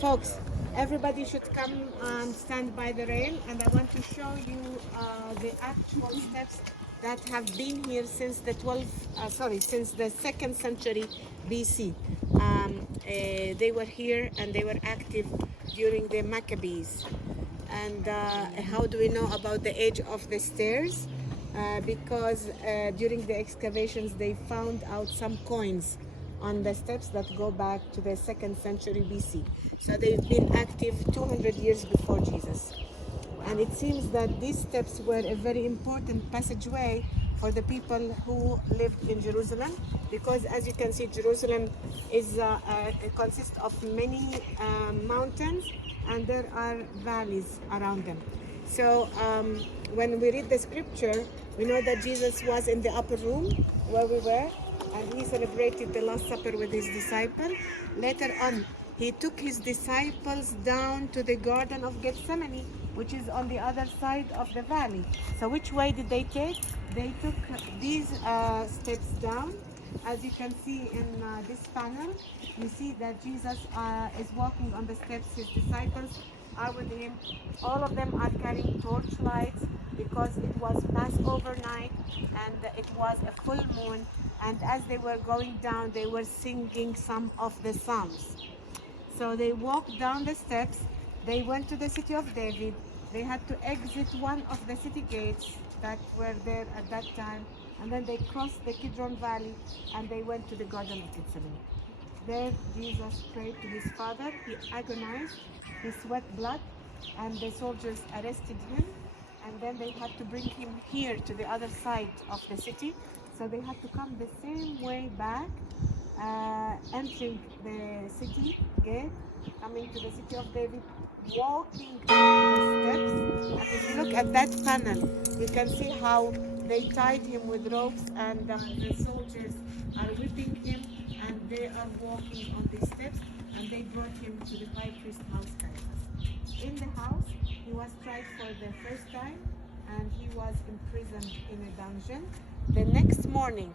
Folks, everybody should come and stand by the rail, and I want to show you the actual steps that have been here since since the second century BC. They were here and they were active during the Maccabees. And how do we know about the age of the stairs? Because during the excavations they found out some coins on the steps that go back to the second century BC. So they've been active 200 years before Jesus. And it seems that these steps were a very important passageway for the people who lived in Jerusalem, because as you can see, Jerusalem is consists of many mountains, and there are valleys around them. So when we read the scripture, we know that Jesus was in the upper room where we were, and he celebrated the Last Supper with his disciples. Later on, he took his disciples down to the Garden of Gethsemane, which is on the other side of the valley. So which way did they take? They took these steps down. As you can see in this panel, you see that Jesus is walking on the steps. His disciples are with him. All of them are carrying torchlights because it was Passover night and it was a full moon. And as they were going down, they were singing some of the Psalms. So they walked down the steps. They went to the city of David. They had to exit one of the city gates that were there at that time. And then they crossed the Kidron Valley and they went to the Garden of Gethsemane. There Jesus prayed to his Father. He agonized. He sweat blood, and the soldiers arrested him. And then they had to bring him here to the other side of the city. So they had to come the same way back, entering the city gate, coming to the city of David, walking down the steps. And if you look at that panel, you can see how they tied him with ropes, and the soldiers are whipping him, and they are walking on these steps, and they brought him to the high priest house, Caiaphas. In the house, he was tried for the first time, and he was imprisoned in a dungeon. The next morning,